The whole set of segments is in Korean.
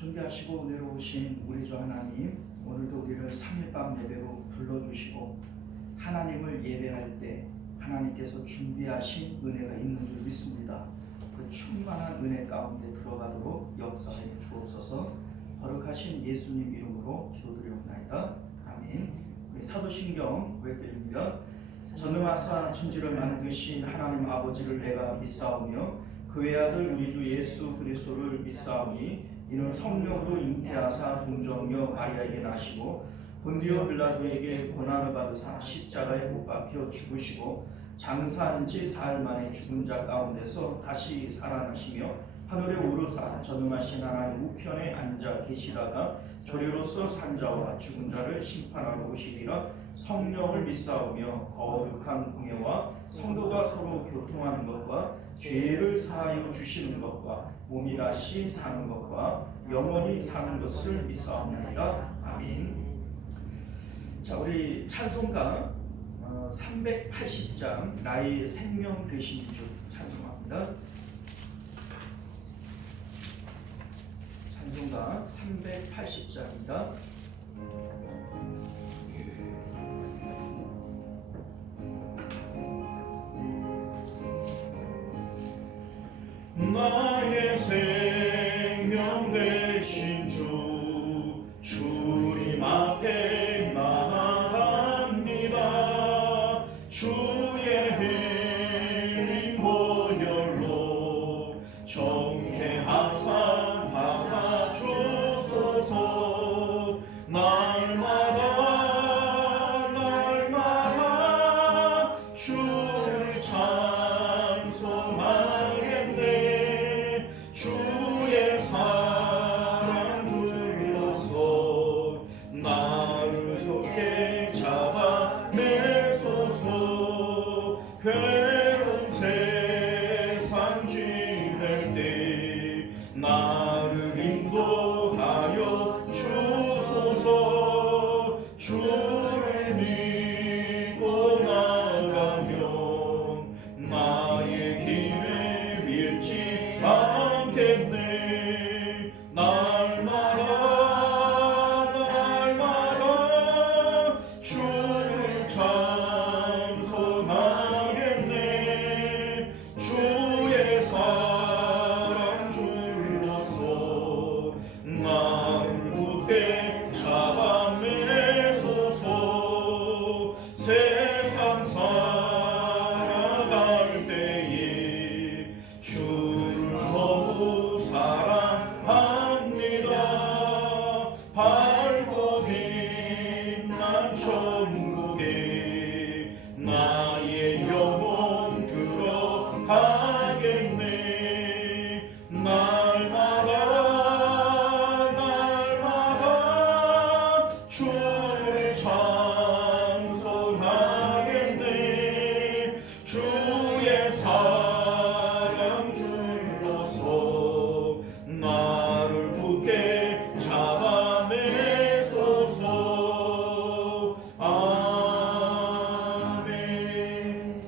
존귀하시고 은혜로우신 우리 주 하나님, 오늘도 우리를 3일 밤 예배로 불러주시고 하나님을 예배할 때 하나님께서 준비하신 은혜가 있는 줄 믿습니다. 그 충만한 은혜 가운데 들어가도록 역사해 주옵소서. 거룩하신 예수님 이름으로 기도드리옵나이다. 아멘. 우리 사도신경 고백드립니다. 전능하사 천지를 만드신 하나님 아버지를 내가 믿사오며 그 외아들 우리 주 예수 그리스도를 믿사오니 이는 성령으로 잉태하사 동정녀 마리아에게 나시고 본디오 빌라도에게 고난을 받으사 십자가에 못 박혀 죽으시고 장사한 지 사흘 만에 죽은 자 가운데서 다시 살아나시며 하늘에 오르사 전능하신 하나님 우편에 앉아 계시다가 저리로서 산자와 죽은 자를 심판하러 오시리라. 성령을 믿사오며 거룩한 공예와 성도가 서로 교통하는 것과 죄를 사하여 주시는 것과 몸이 다시 사는 것과 영원히 사는 것을 믿사옵나이다. 아멘. 자, 우리 찬송가 380장 나의 생명 되신 주 찬송합니다. 찬송가 380장입니다. 나의 생명 되신 주 주님 앞에 나아갑니다. 주의 흘린 보혈로 정케하사 받아주소서. 날마다 주를 찬송하겠네. 주의 사랑 둘러서 나를 좋게 잡아내소서. 괴로운 세상 지낼 때 나를 인도하여 주소서. 주를 믿고 나가면 나의 길을 잃지 않겠네. 날마다 주를 찬송하겠네. 주의 사랑 둘러서 나를 굳게 잡아내소서. 세상 살아갈 때에 주를 너무 사랑합니다. 밝고 빛난 천국에 나의 영혼 들어가겠네. 날마다 주를 찬송하겠네. 주의 사랑 둘러서 나를 굳게 잡아내소서. 아멘.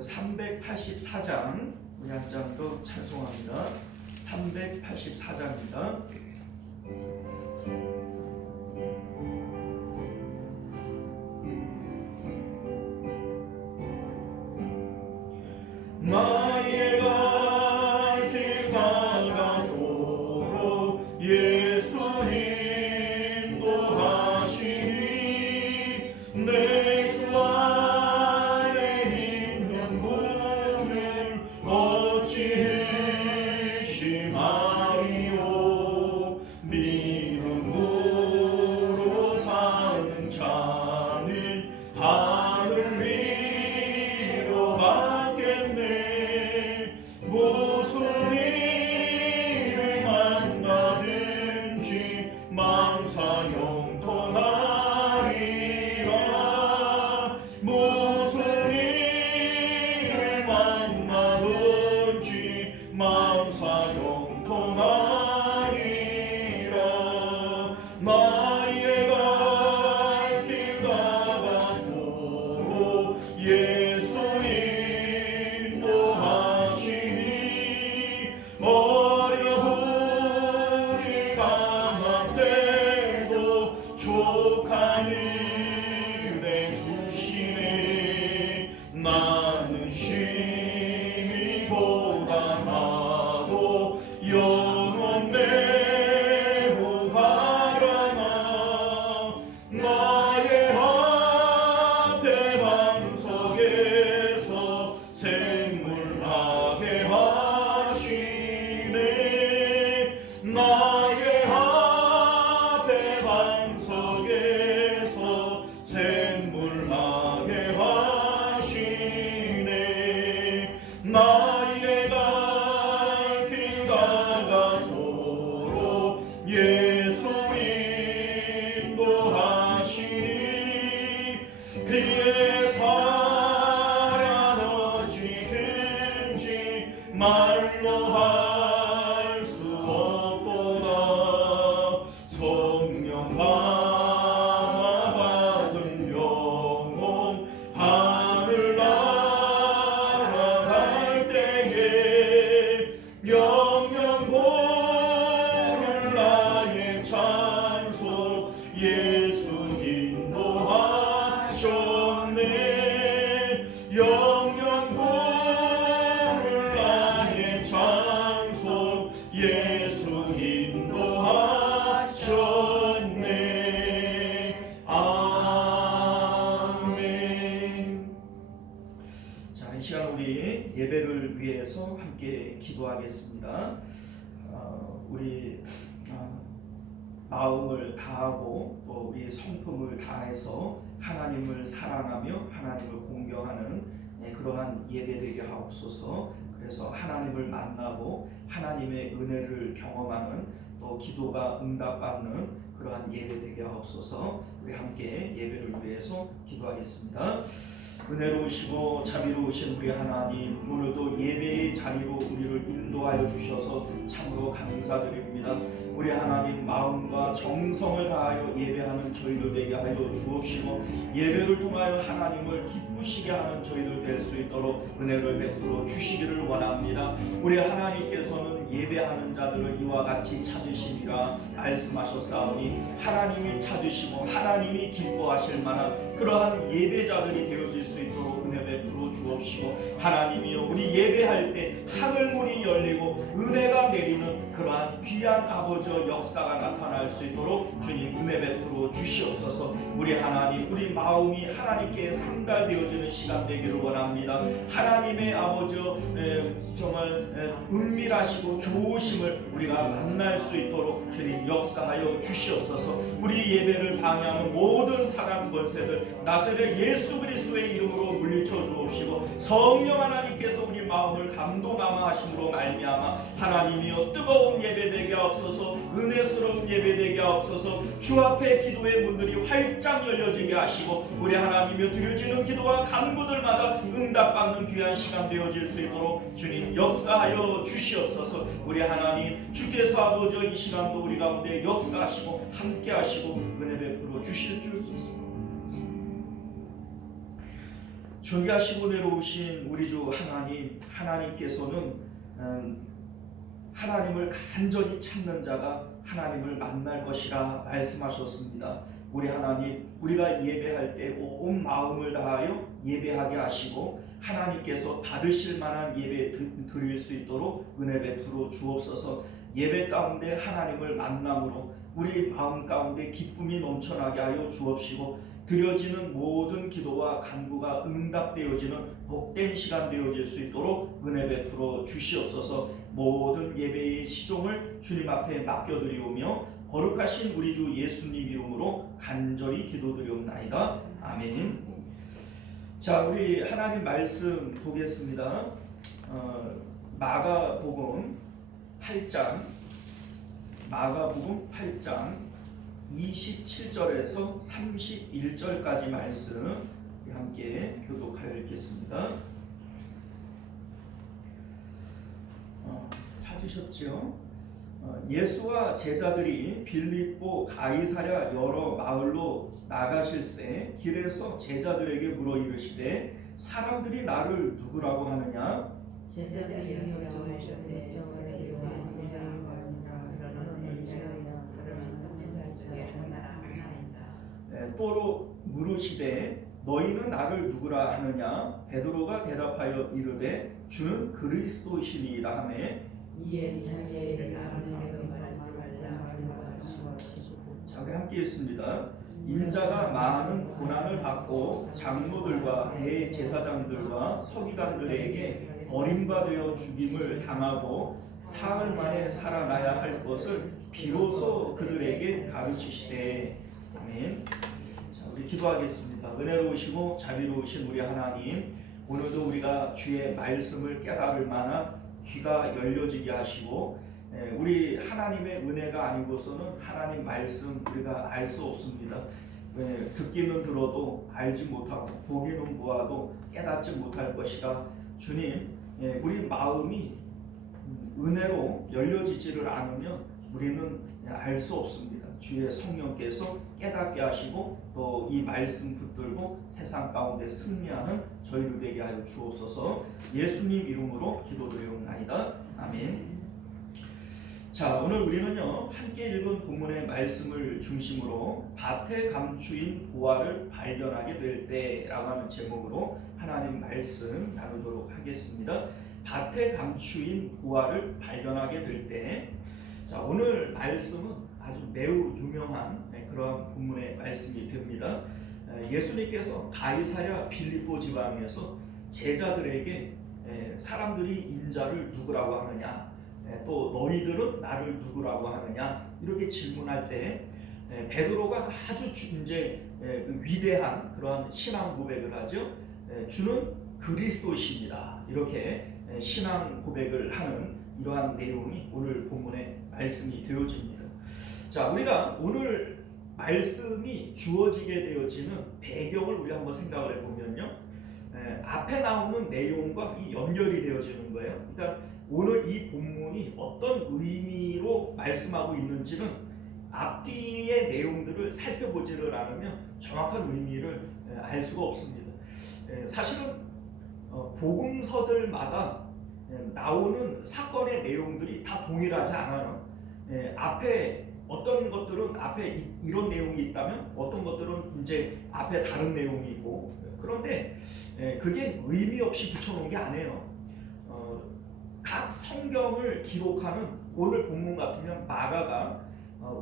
384장 우리 한 장 또 찬송합니다. 384장입니다. 나의 갈 길 다가도록 예수 인도하시니 내 주 안에 있는 분을 어찌 의심하리요. 믿음으로 사는 자는 하늘 위로 받겠네. 무슨 일을 만나든 나의 앞에 반석에서 샘물나게 하시네. 나의 갈 길 다가도록 예수 인도하시니 그의 사랑 어찌 큰지 말로 할 수 없도다. 성령 감화 받은 영혼 하늘 날아갈 때에 영영 모를 나의 찬송 예수 인도하셨네. 영영 모를 나의 찬송 예수 인도하셨네. 아멘. 자, 이 시간 우리 예배를 위해서 함께 기도하겠습니다. 우리 마음을 다하고 또 우리 성품을 다해서 하나님을 사랑하며 하나님을 공경하는 그러한 예배 되게 하옵소서. 그래서 하나님을 만나고 하나님의 은혜를 경험하는 또 기도가 응답받는 그러한 예배 되게 하옵소서. 우리 함께 예배를 위해서 기도하겠습니다. 은혜로우시고 자비로우신 우리 하나님, 오늘도 예배의 자리로 우리를 인도하여 주셔서 참으로 감사드립니다. 우리 하나님, 마음과 정성을 다하여 예배하는 저희들 되게 하여 주옵시고 예배를 통하여 하나님을 기쁘시게 하는 저희들 될 수 있도록 은혜를 베풀어 주시기를 원합니다. 우리 하나님께서는 예배하는 자들을 이와 같이 찾으시리라 말씀하셨사오니 하나님이 찾으시고 하나님이 기뻐하실 만한 그러한 예배자들이 되어질 수 있도록 은혜 베풀어 주옵시고 하나님이여, 우리 예배할 때 하늘문이 열리고 은혜가 내리는 그러한 귀한 아버지의 역사가 나타날 수 있도록 주님 은혜 베풀어 주시옵소서. 우리 하나님, 우리 마음이 하나님께 상달되어지는 시간 되기를 원합니다. 하나님의 아버지 정말 은밀하시고 좋으심을 우리가 만날 수 있도록 주님 역사하여 주시옵소서. 우리 예배를 방해하는 모든 사람 권세들 나사렛 예수 그리스도의 이름으로 물리쳐 주옵시고 성령 하나님께서 우리 마음을 감동하마 하심으로 말미암아 하나님이여 뜨거운 예배되게 하옵소서. 은혜스러운 예배되게 하옵소서. 주 앞에 기도의 문들이 활짝 열려지게 하시고 우리 하나님이여 드려지는 기도와 간구들마다 응답받는 귀한 시간 되어질 수 있도록 주님 역사하여 주시옵소서. 우리 하나님, 주께서 아버지 이 시간도 우리 가운데 역사하시고 함께 하시고 은혜 베풀어 주실 줄 믿습니다. 존귀하시고 내려오신 우리 주 하나님, 하나님께서는 하나님을 간절히 찾는 자가 하나님을 만날 것이라 말씀하셨습니다. 우리 하나님, 우리가 예배할 때 온 마음을 다하여 예배하게 하시고 하나님께서 받으실 만한 예배 드릴 수 있도록 은혜 베풀어 주옵소서. 예배 가운데 하나님을 만남으로 우리 마음 가운데 기쁨이 넘쳐나게 하여 주옵시고 드려지는 모든 기도와 간구가 응답되어지는 복된 시간 되어질 수 있도록 은혜 베풀어 주시옵소서. 모든 예배의 시종을 주님 앞에 맡겨드리오며 거룩하신 우리 주 예수님 이름으로 간절히 기도드리옵나이다. 아멘. 자, 우리 하나님 말씀 보겠습니다. 마가복음 8장 27절에서 31절까지 말씀 함께 교독하여 읽겠습니다. 찾으셨죠? 예수와 제자들이 빌립보 가이사랴 여러 마을로 나가실새 길에서 제자들에게 물어 이르시되 사람들이 나를 누구라고 하느냐? 제자들이 여쭤오셨되 또로 물으시되 너희는 나를 누구라 하느냐? 베드로가 대답하여 이르되 주는 그리스도시니이다 하매 이에 자기의 아버지가 자, 우리 함께 읽습니다. 인자가 많은 고난을 받고 장로들과 대제사장들과 서기관들에게 버림받아 죽임을 당하고 사흘 만에 살아나야 할 것을 비로소 그들에게 가르치시되. 아멘. 자, 우리 기도하겠습니다. 은혜로우시고 자비로우신 우리 하나님, 오늘도 우리가 주의 말씀을 깨달을 만한 귀가 열려지게 하시고, 우리 하나님의 은혜가 아니고서는 하나님 말씀 우리가 알 수 없습니다. 듣기는 들어도 알지 못하고 보기는 보아도 깨닫지 못할 것이라. 주님, 우리 마음이 은혜로 열려지지를 않으면 우리는 알 수 없습니다. 주의 성령께서 깨닫게 하시고 또 이 말씀 붙들고 세상 가운데 승리하는 저희들 되게 하여 주옵소서. 예수님 이름으로 기도드리옵나이다. 아멘. 자, 오늘 우리는요 함께 읽은 본문의 말씀을 중심으로 밭에 감추인 보화를 발견하게 될 때라고 하는 제목으로 하나님 말씀 나누도록 하겠습니다. 밭에 감추인 보화를 발견하게 될 때. 자, 오늘 말씀은 아주 매우 유명한 그런 본문의 말씀이 됩니다. 예수님께서 가이사랴 빌립보 지방에서 제자들에게 사람들이 인자를 누구라고 하느냐, 또 너희들은 나를 누구라고 하느냐, 이렇게 질문할 때 베드로가 아주 이제 위대한 그런 신앙 고백을 하죠. 주는 그리스도십니다. 이렇게 신앙 고백을 하는 이러한 내용이 오늘 본문의 말씀이 되어집니다. 자, 우리가 오늘 말씀이 주어지게 되어지는 배경을 우리 한번 생각을 해보면요, 앞에 나오는 내용과 이 연결이 되어지는 거예요. 그러니까 오늘 이 본문이 어떤 의미로 말씀하고 있는지는 앞뒤의 내용들을 살펴보지를 않으면 정확한 의미를 알 수가 없습니다. 사실은 복음서들마다 나오는 사건의 내용들이 다 동일하지 않아요. 앞에 어떤 것들은 앞에 이런 내용이 있다면 어떤 것들은 이제 앞에 다른 내용이 있고, 그런데 그게 의미 없이 붙여놓은 게 아니에요. 각 성경을 기록하는 오늘 본문 같으면 마가가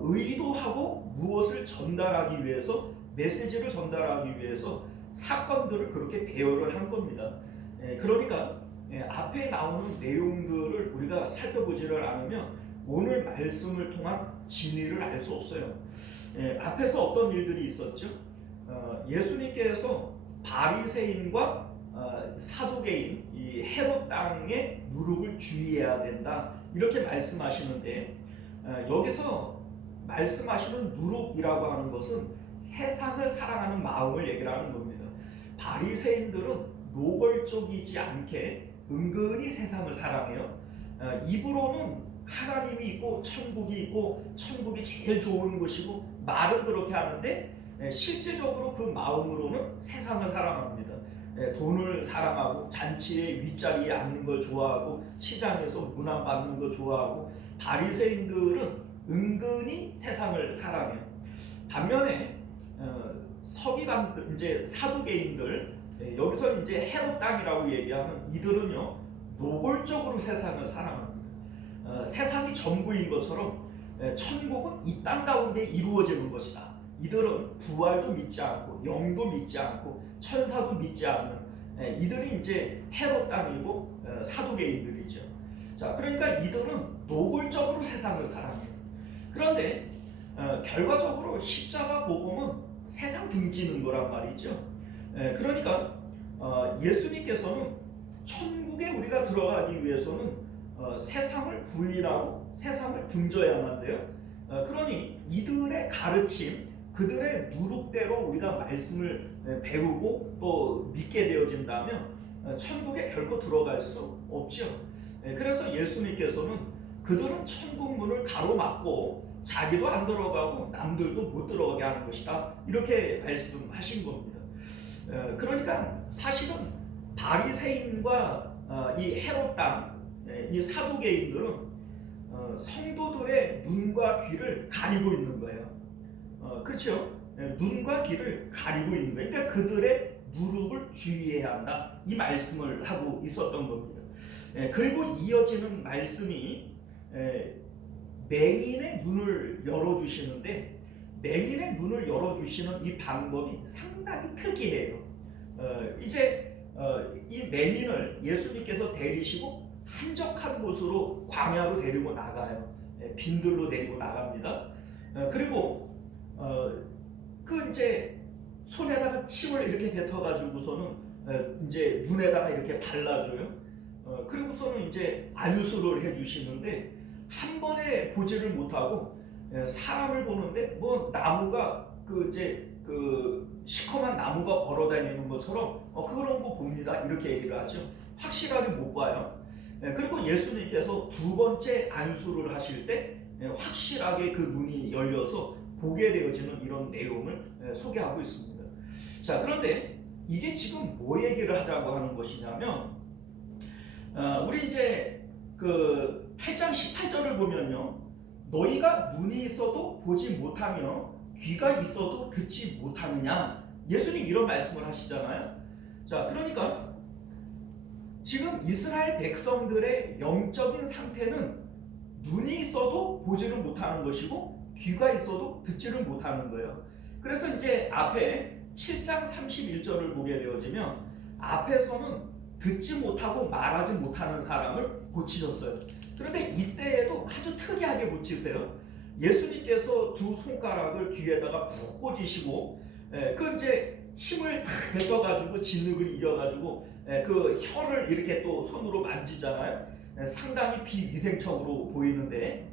의도하고 무엇을 전달하기 위해서, 메시지를 전달하기 위해서 사건들을 그렇게 배열을 한 겁니다. 그러니까 앞에 나오는 내용들을 우리가 살펴보지를 않으면 오늘 말씀을 통한 진리를 알 수 없어요. 앞에서 어떤 일들이 있었죠? 예수님께서 바리새인과 사두개인, 이 헤롯 땅의 누룩을 주의해야 된다, 이렇게 말씀하시는데, 여기서 말씀하시는 누룩이라고 하는 것은 세상을 사랑하는 마음을 얘기를 하는 겁니다. 바리새인들은 노골적이지 않게 은근히 세상을 사랑해요. 입으로는 하나님이 있고 천국이 있고 천국이 제일 좋은 것이고 말은 그렇게 하는데 실제적으로 그 마음으로는 세상을 사랑합니다. 돈을 사랑하고 잔치에 윗자리에 앉는 걸 좋아하고 시장에서 문안 받는 걸 좋아하고, 바리새인들은 은근히 세상을 사랑해요. 반면에 서기관들, 이제 사두개인들, 여기서 이제 헤롯 땅이라고 얘기하면 이들은요 노골적으로 세상을 사랑합니다. 세상이 전부인 것처럼 천국은 이 땅 가운데 이루어지는 것이다. 이들은 부활도 믿지 않고 영도 믿지 않고 천사도 믿지 않는 이들이 이제 헤롯 땅이고 사두개인들이죠. 자, 그러니까 이들은 노골적으로 세상을 사랑해요. 그런데 결과적으로 십자가 복음은 세상 등지는 거란 말이죠. 그러니까 예수님께서는 천국에 우리가 들어가기 위해서는 세상을 부인하고 세상을 등져야만 돼요. 그러니 이들의 가르침, 그들의 누룩대로 우리가 말씀을 배우고 또 믿게 되어진다면 천국에 결코 들어갈 수 없죠. 그래서 예수님께서는 그들은 천국 문을 가로막고 자기도 안 들어가고 남들도 못 들어가게 하는 것이다, 이렇게 말씀하신 겁니다. 그러니까 사실은 바리새인과 이 헤롯 땅, 이 사두개인들은 성도들의 눈과 귀를 가리고 있는 거예요. 그렇죠? 눈과 귀를 가리고 있는 거예요. 그러니까 그들의 누룩을 주의해야 한다, 이 말씀을 하고 있었던 겁니다. 그리고 이어지는 말씀이 맹인의 눈을 열어주시는데, 맹인의 눈을 열어주시는 이 방법이 상당히 특이해요. 이제 이 맹인을 예수님께서 데리시고 한적한 곳으로 광야로 데리고 나가요. 빈들로 데리고 나갑니다. 그리고 그 이제 손에다가 침을 이렇게 뱉어가지고서는 이제 눈에다가 이렇게 발라줘요. 그리고서는 이제 안수를 해주시는데 한 번에 보지를 못하고 사람을 보는데 뭐 나무가 그 이제 그 시커먼 나무가 걸어다니는 것처럼 그런 거 봅니다. 이렇게 얘기를 하죠. 확실하게 못 봐요. 그리고 예수님께서 두 번째 안수를 하실 때 확실하게 그 눈이 열려서 보게 되어지는 이런 내용을 소개하고 있습니다. 자, 그런데 이게 지금 뭐 얘기를 하자고 하는 것이냐면 우리 이제 그 8장 18절을 보면요, 너희가 눈이 있어도 보지 못하며 귀가 있어도 듣지 못하느냐, 예수님 이런 말씀을 하시잖아요. 자, 그러니까 지금 이스라엘 백성들의 영적인 상태는 눈이 있어도 보지를 못하는 것이고 귀가 있어도 듣지를 못하는 거예요. 그래서 이제 앞에 7장 31절을 보게 되어지면 앞에서는 듣지 못하고 말하지 못하는 사람을 고치셨어요. 그런데 이때에도 아주 특이하게 고치세요. 예수님께서 두 손가락을 귀에다가 푹 꽂으시고 그 이제 침을 탁 뱉어가지고 진흙을 이겨가지고 그 혀를 이렇게 또 손으로 만지잖아요. 상당히 비위생적으로 보이는데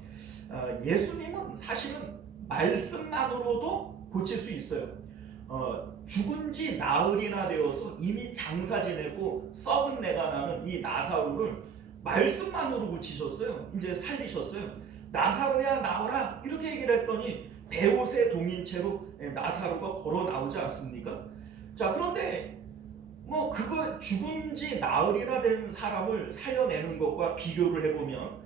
예수님은 사실은 말씀만으로도 고칠 수 있어요. 죽은 지 나흘이나 되어서 이미 장사 지내고 썩은 내가 나는 이 나사로를 말씀만으로 고치셨어요. 이제 살리셨어요. 나사로야 나오라 이렇게 얘기를 했더니 베옷에 동인 채로 나사로가 걸어 나오지 않습니까? 자, 그런데 뭐 그거 죽은 지 나흘이나 된 사람을 살려내는 것과 비교를 해보면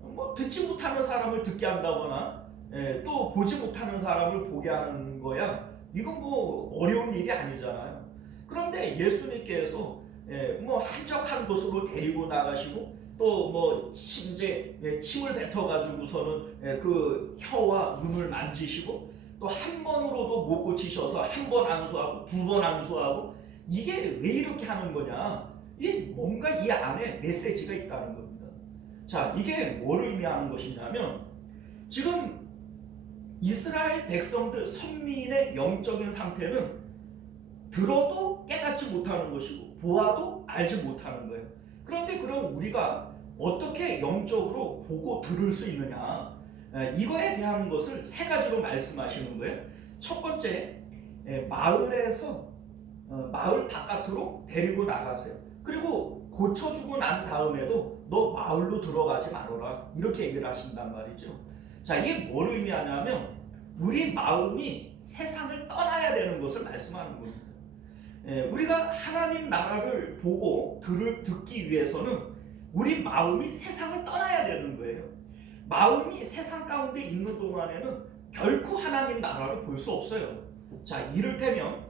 뭐 듣지 못하는 사람을 듣게 한다거나 또 보지 못하는 사람을 보게 하는 거야, 이건 뭐 어려운 일이 아니잖아요. 그런데 예수님께서 뭐 한적한 곳으로 데리고 나가시고 또 뭐 침을 뱉어가지고서는 그 혀와 눈을 만지시고 또 한 번으로도 못 고치셔서 한 번 안수하고 두 번 안수하고, 이게 왜 이렇게 하는 거냐? 이게 뭔가 이 안에 메시지가 있다는 겁니다. 자, 이게 뭘 의미하는 것이냐면 지금 이스라엘 백성들 선민의 영적인 상태는 들어도 깨닫지 못하는 것이고 보아도 알지 못하는 거예요. 그런데 그럼 우리가 어떻게 영적으로 보고 들을 수 있느냐, 이거에 대한 것을 세 가지로 말씀하시는 거예요. 첫 번째, 마을에서 마을 바깥으로 데리고 나가세요. 그리고 고쳐주고 난 다음에도 너 마을로 들어가지 말아라 이렇게 얘기를 하신단 말이죠. 자, 이게 뭘 의미하냐면 우리 마음이 세상을 떠나야 되는 것을 말씀하는 겁니다. 우리가 하나님 나라를 보고 듣기 위해서는 우리 마음이 세상을 떠나야 되는 거예요. 마음이 세상 가운데 있는 동안에는 결코 하나님 나라를 볼 수 없어요. 자, 이를테면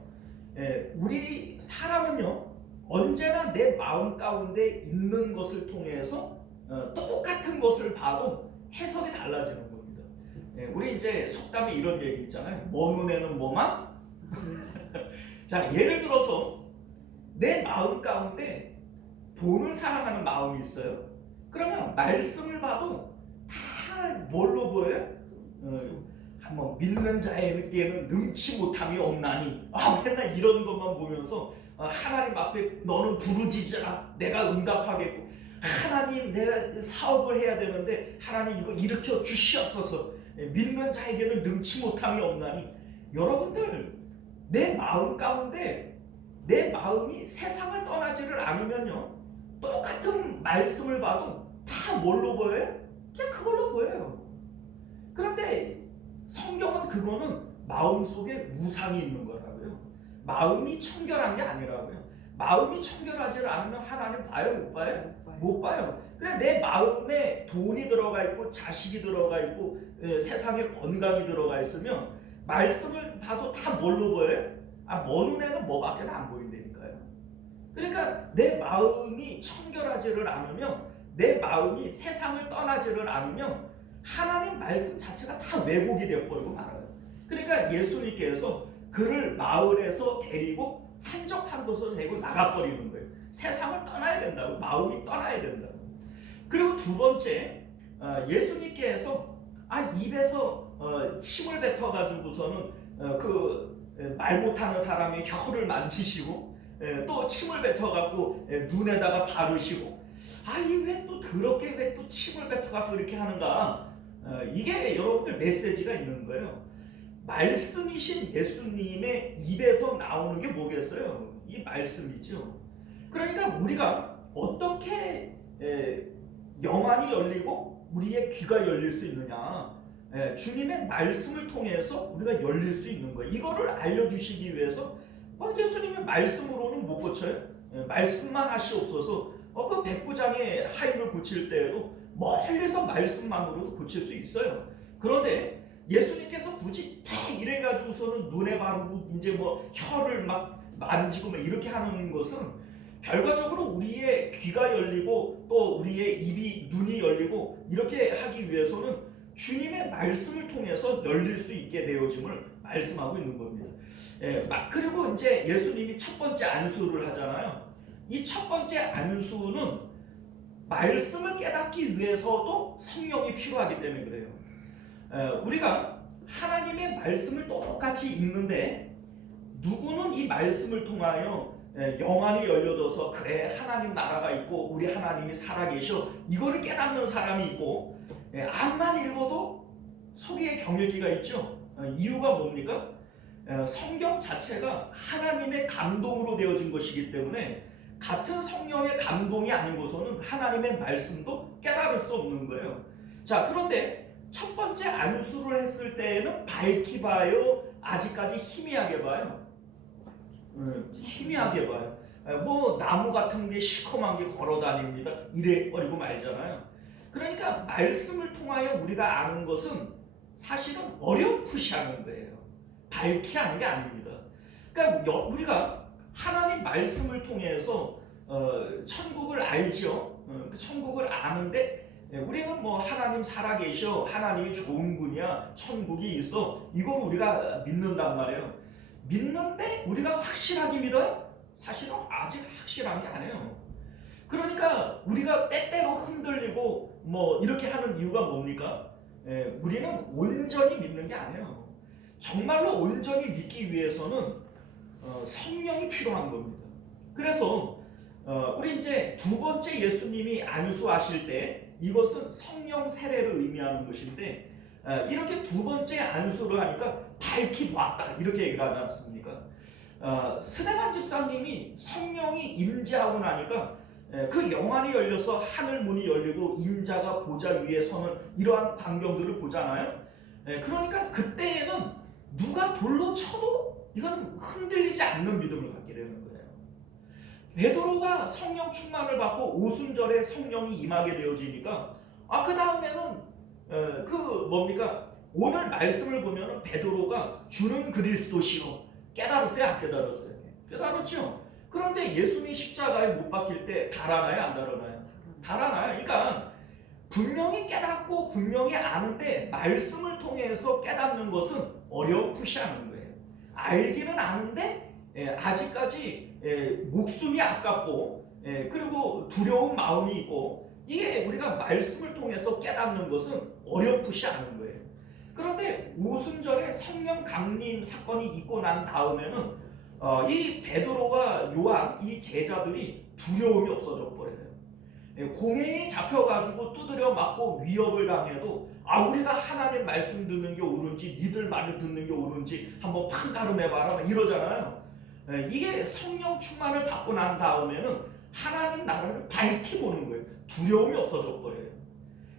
우리 사람은요 언제나 내 마음 가운데 있는 것을 통해서 똑같은 것을 봐도 해석이 달라지는 겁니다. 우리 이제 속담에 이런 얘기 있잖아요. 먼 눈에는 뭐만? 자, 예를 들어서 내 마음 가운데 돈을 사랑하는 마음이 있어요. 그러면 말씀을 봐도 다 뭘로 보여요? 한번 믿는 자에게는 능치 못함이 없나니, 맨날 이런 것만 보면서 하나님 앞에 너는 부르짖으라 내가 응답하겠고, 하나님 내가 사업을 해야 되는데 하나님 이거 일으켜 주시옵소서, 믿는 자에게는 능치 못함이 없나니. 여러분들, 내 마음 가운데 내 마음이 세상을 떠나지를 않으면요 똑같은 말씀을 봐도 다 뭘로 보여요? 그냥 그걸로 보여요. 그런데 성경은 그거는 마음속에 우상이 있는 거라고요. 마음이 청결한 게 아니라고요. 마음이 청결하지 않으면 하나님 봐요? 못 봐요? 못 봐요. 그래, 내 마음에 돈이 들어가 있고 자식이 들어가 있고 세상에 건강이 들어가 있으면 말씀을 봐도 다 뭘로 보여요? 먼 눈에는 뭐밖에 안 보인다니까요. 그러니까 내 마음이 청결하지를 않으면, 내 마음이 세상을 떠나지를 않으면 하나님 말씀 자체가 다 왜곡이 되어버리고 말아요. 그러니까 예수님께서 그를 마을에서 데리고 한적한 곳으로 데리고 나가버리는 거예요. 세상을 떠나야 된다고, 마음이 떠나야 된다고. 그리고 두 번째, 예수님께서 입에서 침을 뱉어가지고서는 말 못하는 사람의 혀를 만지시고 또 침을 뱉어갖고 눈에다가 바르시고 이 왜 또 더럽게 왜 또 침을 뱉어갖고 이렇게 하는가. 이게 여러분들 메시지가 있는 거예요. 말씀이신 예수님의 입에서 나오는 게 뭐겠어요? 이 말씀이죠. 그러니까 우리가 어떻게 영안이 열리고 우리의 귀가 열릴 수 있느냐. 주님의 말씀을 통해서 우리가 열릴 수 있는 거예요. 이거를 알려주시기 위해서 예수님의 말씀으로는 못 고쳐요. 말씀만 하시옵소서. 그 백부장의 하인을 고칠 때에도 멀리서 말씀만으로도 고칠 수 있어요. 그런데 예수님께서 굳이 이래가지고서는 눈에 바르고 이제 뭐 혀를 막 만지고 막 이렇게 하는 것은 결과적으로 우리의 귀가 열리고 또 우리의 입이 눈이 열리고 이렇게 하기 위해서는 주님의 말씀을 통해서 열릴 수 있게 되어짐을 말씀하고 있는 겁니다. 그리고 이제 예수님이 첫 번째 안수를 하잖아요. 이 첫 번째 안수는 말씀을 깨닫기 위해서도 성령이 필요하기 때문에 그래요. 우리가 하나님의 말씀을 똑같이 읽는데 누구는 이 말씀을 통하여 영안이 열려져서 그래 하나님 나라가 있고 우리 하나님이 살아계셔 이거를 깨닫는 사람이 있고 앞만 읽어도 속에 경읽기가 있죠. 이유가 뭡니까? 성경 자체가 하나님의 감동으로 되어진 것이기 때문에 같은 성령의 감동이 아니고서는 하나님의 말씀도 깨달을 수 없는 거예요. 자, 그런데 첫 번째 안수를 했을 때에는 밝히 봐요? 아직까지 희미하게 봐요? 희미하게 봐요. 뭐 나무 같은 게 시커먼 게 걸어다닙니다. 이래 버리고 말잖아요. 그러니까 말씀을 통하여 우리가 아는 것은 사실은 어렴풋이 하는 거예요. 밝히 하는 게 아닙니다. 그러니까 우리가 하나님 말씀을 통해서 천국을 알죠. 그 천국을 아는데 우리는 뭐 하나님 살아계셔, 하나님이 좋은 분이야, 천국이 있어 이걸 우리가 믿는단 말이에요. 믿는데 우리가 확실하게 믿어요? 사실은 아직 확실한 게 아니에요. 그러니까 우리가 때때로 흔들리고 뭐 이렇게 하는 이유가 뭡니까? 우리는 온전히 믿는 게 아니에요. 정말로 온전히 믿기 위해서는 성령이 필요한 겁니다. 그래서 우리 이제 두 번째 예수님이 안수하실 때 이것은 성령 세례를 의미하는 것인데 이렇게 두 번째 안수를 하니까 밝히 봤다 이렇게 얘기를 하지 않습니까? 스데반 집사님이 성령이 임재하고 나니까 그 영안이 열려서 하늘 문이 열리고 임자가 보좌 위에 서는 이러한 광경들을 보잖아요. 그러니까 그때에는 누가 돌로 쳐도 이건 흔들리지 않는 믿음을 갖게 되는 거예요. 베드로가 성령 충만을 받고 오순절에 성령이 임하게 되어지니까 그 다음에는 뭡니까? 오늘 말씀을 보면은 베드로가 주는 그리스도시요 깨달았어요? 안 깨달았어요? 깨달았죠. 그런데 예수님이 십자가에 못 박힐 때 달아나요? 안 달아나요? 달아나요. 그러니까 분명히 깨닫고 분명히 아는데 말씀을 통해서 깨닫는 것은 어렴풋이 하는 거예요. 알기는 아는데 아직까지 목숨이 아깝고 그리고 두려운 마음이 있고 이게 우리가 말씀을 통해서 깨닫는 것은 어렴풋이 하는 거예요. 그런데 오순절에 성령 강림 사건이 있고 난 다음에는 이 베드로와 요한 이 제자들이 두려움이 없어져 버려요. 공회에 잡혀가지고 두드려 맞고 위협을 당해도 우리가 하나님 말씀 듣는 게 옳은지 니들 말을 듣는 게 옳은지 한번 판가름해봐라 이러잖아요. 이게 성령 충만을 받고 난 다음에는 하나님 나라를 밝히 보는 거예요. 두려움이 없어져 버려요.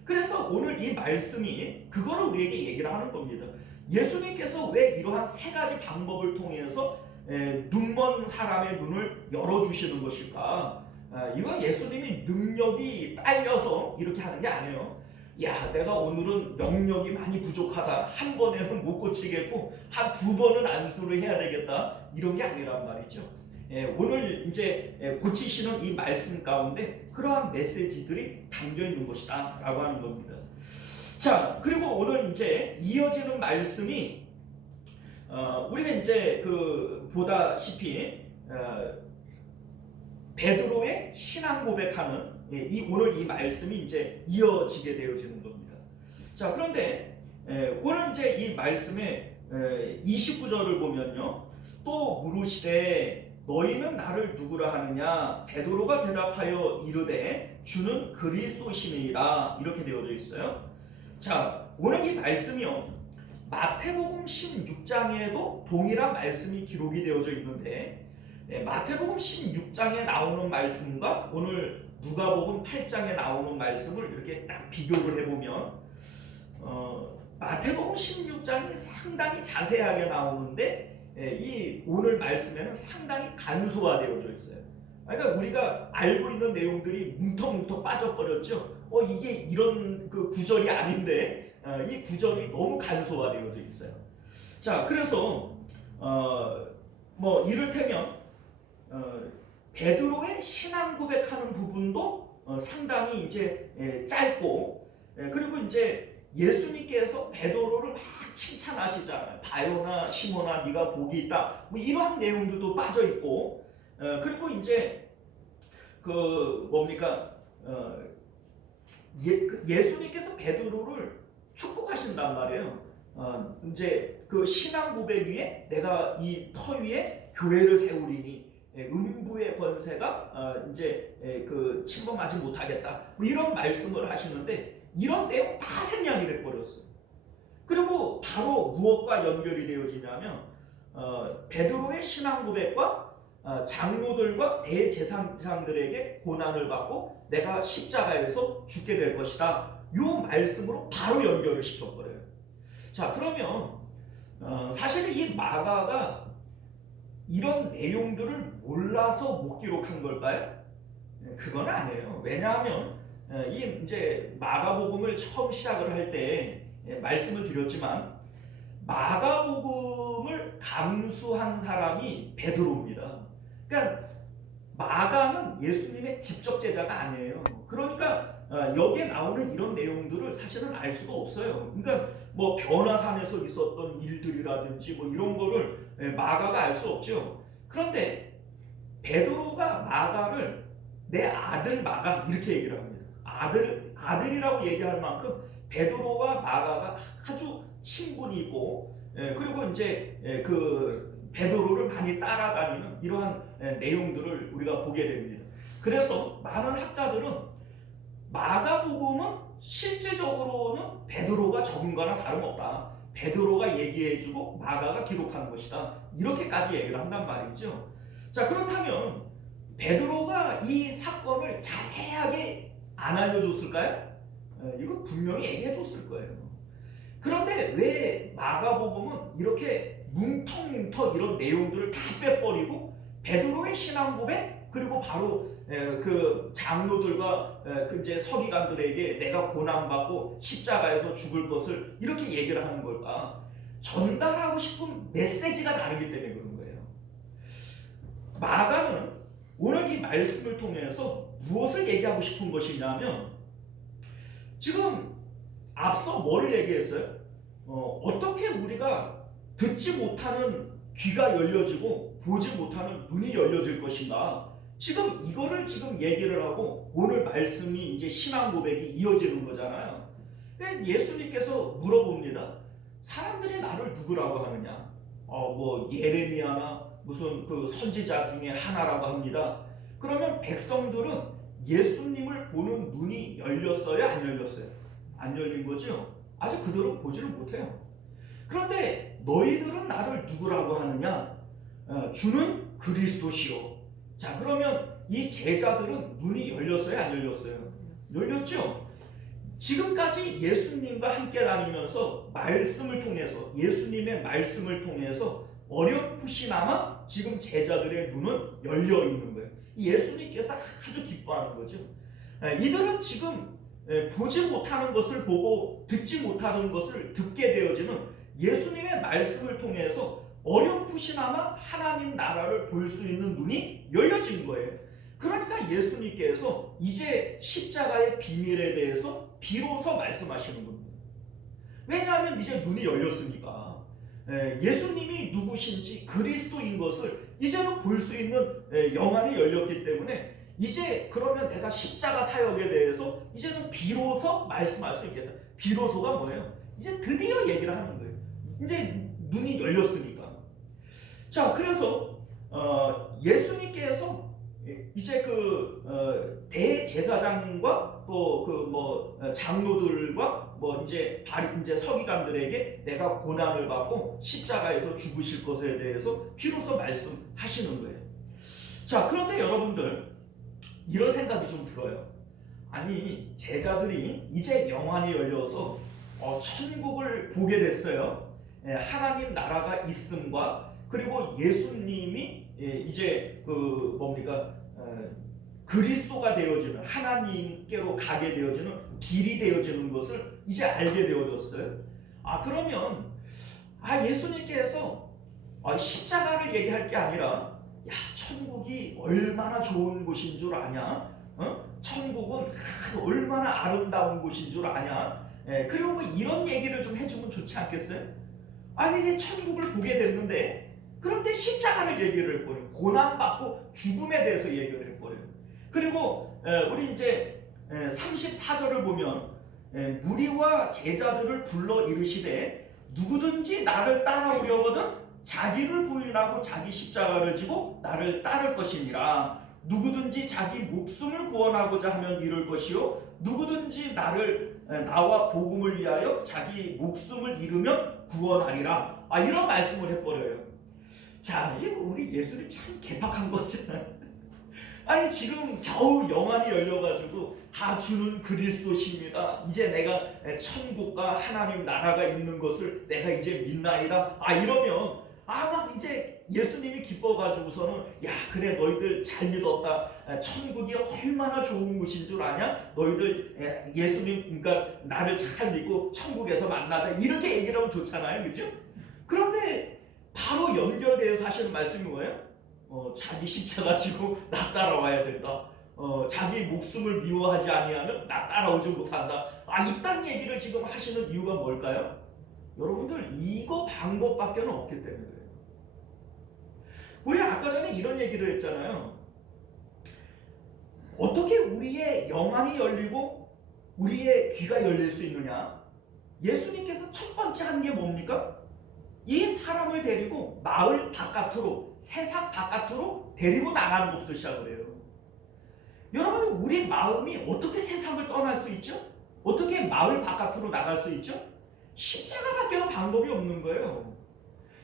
그래서 오늘 이 말씀이 그거를 우리에게 얘기를 하는 겁니다. 예수님께서 왜 이러한 세 가지 방법을 통해서 눈먼 사람의 눈을 열어주시는 것일까? 이건 예수님이 능력이 딸려서 이렇게 하는 게 아니에요. 야, 내가 오늘은 영역이 많이 부족하다. 한 번에는 못 고치겠고 한 두 번은 안수를 해야 되겠다. 이런 게 아니란 말이죠. 오늘 이제 고치시는 이 말씀 가운데 그러한 메시지들이 담겨 있는 것이다 라고 하는 겁니다. 자, 그리고 오늘 이제 이어지는 말씀이 우리가 이제 보다시피 베드로의 신앙 고백하는 이 오늘 이 말씀이 이제 이어지게 되어지는 겁니다. 자, 그런데 오늘 이제 이 말씀의 29절을 보면요, 또 물으시되 너희는 나를 누구라 하느냐? 베드로가 대답하여 이르되 주는 그리스도시니이다. 이렇게 되어져 있어요. 자, 오늘 이 말씀이요, 마태복음 16장에도 동일한 말씀이 기록이 되어져 있는데, 마태복음 16장에 나오는 말씀과 오늘 누가복음 8장에 나오는 말씀을 이렇게 딱 비교를 해보면, 마태복음 16장이 상당히 자세하게 나오는데, 이 오늘 말씀에는 상당히 간소화되어져 있어요. 그러니까 우리가 알고 있는 내용들이 뭉텅뭉텅 빠져버렸죠. 이게 이런 그 구절이 아닌데, 이 구절이 너무 간소화되어져 있어요. 자, 그래서 뭐 이를테면 베드로의 신앙 고백하는 부분도 상당히 이제 짧고, 그리고 이제 예수님께서 베드로를 막 칭찬하시잖아요. 바요나 시몬아 네가 복이 있다. 뭐 이러한 내용들도 빠져 있고, 그리고 이제 그 뭡니까 예수님께서 베드로를 축복하신단 말이에요. 이제 그 신앙 고백 위에 내가 이 터 위에 교회를 세우리니 음부의 권세가 이제 그 침범하지 못하겠다. 뭐 이런 말씀을 하시는데, 이런 내용 다 생략이 돼버렸어요. 그리고 바로 무엇과 연결이 되어지냐면 베드로의 신앙 고백과 장로들과 대제사장들에게 고난을 받고 내가 십자가에서 죽게 될 것이다. 요 말씀으로 바로 연결을 시켜버려요. 자, 그러면 사실 이 마가가 이런 내용들을 몰라서 못 기록한 걸까요? 그건 아니에요. 왜냐하면 이 이제 마가복음을 처음 시작을 할 때 말씀을 드렸지만, 마가복음을 감수한 사람이 베드로입니다. 그러니까 마가는 예수님의 직접 제자가 아니에요. 그러니까 여기에 나오는 이런 내용들을 사실은 알 수가 없어요. 그러니까 뭐 변화산에서 있었던 일들이라든지 뭐 이런 거를 마가가 알 수 없죠. 그런데 베드로가 마가를 내 아들 마가 이렇게 얘기를 합니다. 아들이라고 얘기할 만큼 베드로와 마가가 아주 친분이 있고, 그리고 이제 그 베드로를 많이 따라다니는 이러한 내용들을 우리가 보게 됩니다. 그래서 많은 학자들은 마가복음은 실질적으로는 베드로가 적은 거나 다름없다. 베드로가 얘기해주고 마가가 기록한 것이다. 이렇게까지 얘기를 한단 말이죠. 자, 그렇다면 베드로가 이 사건을 자세하게 안 알려줬을까요? 이거 분명히 얘기해줬을 거예요. 그런데 왜 마가복음은 이렇게 뭉텅뭉텅 이런 내용들을 다 빼버리고 베드로의 신앙 고백, 그리고 바로 그 장로들과 그 이제 서기관들에게 내가 고난받고 십자가에서 죽을 것을 이렇게 얘기를 하는 걸까? 전달하고 싶은 메시지가 다르기 때문에 그런 거예요. 마가는 오늘 이 말씀을 통해서 무엇을 얘기하고 싶은 것이냐면, 지금 앞서 뭐를 얘기했어요? 어떻게 우리가 듣지 못하는 귀가 열려지고 보지 못하는 눈이 열려질 것인가? 지금 이거를 지금 얘기를 하고 오늘 말씀이 이제 신앙 고백이 이어지는 거잖아요. 예수님께서 물어봅니다. 사람들이 나를 누구라고 하느냐? 뭐 예레미야나 무슨 그 선지자 중에 하나라고 합니다. 그러면 백성들은 예수님을 보는 눈이 열렸어요? 안 열렸어요? 안 열린 거죠? 아직 그대로 보지를 못해요. 그런데 너희들은 나를 누구라고 하느냐? 주는 그리스도시요. 자, 그러면 이 제자들은 눈이 열렸어요? 안 열렸어요? 열렸죠? 지금까지 예수님과 함께 다니면서 말씀을 통해서, 예수님의 말씀을 통해서 어렴풋이나마 지금 제자들의 눈은 열려 있는 거예요. 예수님께서 아주 기뻐하는 거죠. 이들은 지금 보지 못하는 것을 보고 듣지 못하는 것을 듣게 되어지는 예수님의 말씀을 통해서 어렴풋이나마 하나님 나라를 볼 수 있는 눈이 열려진 거예요. 그러니까 예수님께서 이제 십자가의 비밀에 대해서 비로소 말씀하시는 겁니다. 왜냐하면 이제 눈이 열렸으니까. 예수님이 누구신지 그리스도인 것을 이제는 볼 수 있는 영안이 열렸기 때문에 이제 그러면 내가 십자가 사역에 대해서 이제는 비로소 말씀할 수 있겠다. 비로소가 뭐예요? 이제 드디어 얘기를 하는 거예요. 이제 눈이 열렸으니까. 자, 그래서 예수님께서 이제 대제사장과 또 장로들과 이제 서기관들에게 내가 고난을 받고 십자가에서 죽으실 것에 대해서 비로소 말씀하시는 거예요. 자, 그런데 여러분들 이런 생각이 좀 들어요. 아니, 제자들이 이제 영안이 열려서 천국을 보게 됐어요. 하나님 나라가 있음과 그리고 예수님이 이제 그리스도가 되어지는, 하나님께로 가게 되어지는 길이 되어지는 것을 이제 알게 되어졌어요. 그러면 예수님께서 십자가를 얘기할 게 아니라 천국이 얼마나 좋은 곳인 줄 아냐? 천국은 얼마나 아름다운 곳인 줄 아냐? 그리고 이런 얘기를 좀 해주면 좋지 않겠어요? 이제 천국을 보게 됐는데, 그런데 십자가를 얘기를 해버려요. 고난받고 죽음에 대해서 얘기를 해버려요. 그리고 우리 이제 34절을 보면 무리와 제자들을 불러 이르시되 누구든지 나를 따라오려거든 자기를 부인하고 자기 십자가를 지고 나를 따를 것이니라. 누구든지 자기 목숨을 구원하고자 하면 잃을 것이요 누구든지 나와 복음을 위하여 자기 목숨을 잃으면 구원하리라. 이런 말씀을 해버려요. 자, 이거 우리 예술이 참 개팍한 거잖아요. 아니, 지금 겨우 영안이 열려가지고 주는 그리스도십니다. 이제 내가 천국과 하나님 나라가 있는 것을 내가 이제 믿나이다. 이러면 막 이제 예수님이 기뻐가지고서는 그래, 너희들 잘 믿었다. 천국이 얼마나 좋은 곳인 줄 아냐? 너희들 예수님, 그러니까 나를 잘 믿고 천국에서 만나자. 이렇게 얘기를 하면 좋잖아요, 그죠? 그런데 바로 연결되어서 하시는 말씀이 뭐예요? 자기 십자가 지고 나 따라와야 된다. 자기 목숨을 미워하지 아니하면 나 따라오지 못한다. 이딴 얘기를 지금 하시는 이유가 뭘까요? 여러분들, 이거 방법밖에 없기 때문에 그래요. 우리 아까 전에 이런 얘기를 했잖아요. 어떻게 우리의 영안이 열리고 우리의 귀가 열릴 수 있느냐? 예수님께서 첫 번째 한 게 뭡니까? 이 사람을 데리고 마을 바깥으로, 세상 바깥으로 데리고 나가는 것부터 시작을 해요. 여러분, 우리 마음이 어떻게 세상을 떠날 수 있죠? 어떻게 마을 바깥으로 나갈 수 있죠? 십자가밖에는 방법이 없는 거예요.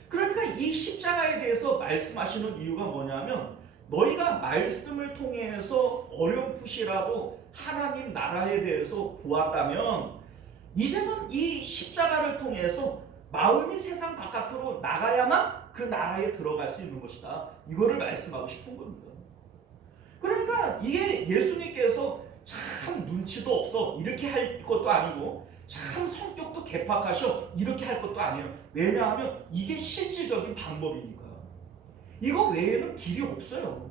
그러니까 이 십자가에 대해서 말씀하시는 이유가 뭐냐면, 너희가 말씀을 통해서 어렴풋이라도 하나님 나라에 대해서 보았다면 이제는 이 십자가를 통해서 마음이 세상 바깥으로 나가야만 그 나라에 들어갈 수 있는 것이다. 이거를 말씀하고 싶은 겁니다. 그러니까 이게 예수님께서 참 눈치도 없어 이렇게 할 것도 아니고, 참 성격도 개팍하셔 이렇게 할 것도 아니에요. 왜냐하면 이게 실질적인 방법이니까. 이거 외에는 길이 없어요.